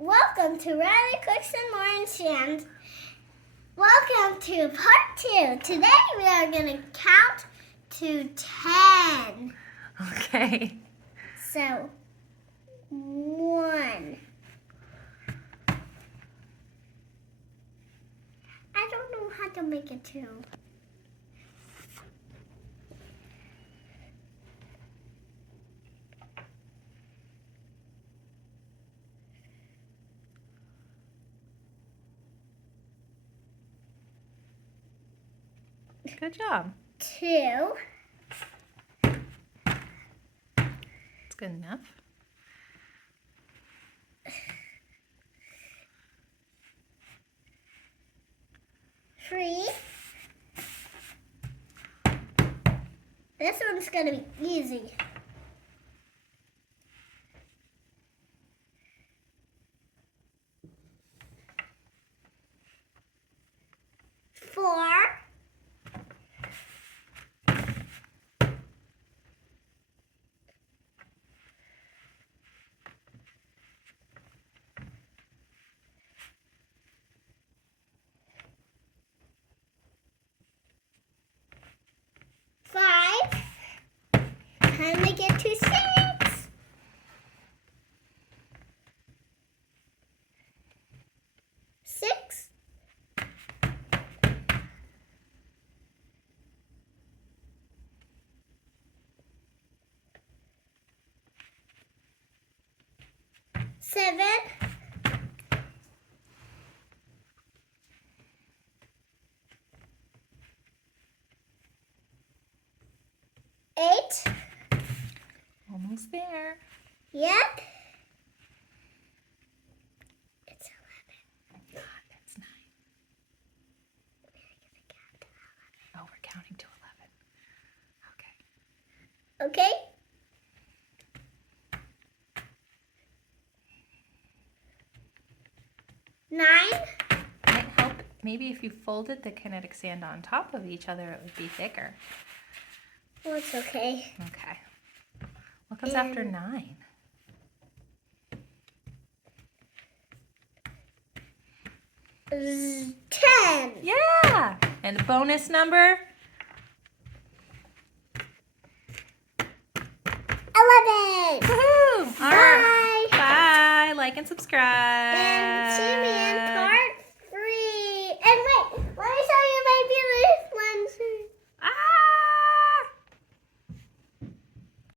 Welcome to Riley Cooks and Lauren Shands. Welcome to part 2. Today we are going to count to 10. Okay. So, 1. I don't know how to make a 2. Good job. 2. It's good enough. 3. This one's going to be easy. 4. 5. Time to get to 6. 6. 7. 8. Almost there. Yep. It's 11. God, that's 9. Oh, we're counting to 11. Okay. Okay. 9. Might help. Maybe if you folded the kinetic sand on top of each other, it would be thicker. Well, it's okay. Okay. What comes after 9? 10. Yeah. And a bonus number? 11. Woohoo! All right. Bye. Bye. Like and subscribe. And see me in part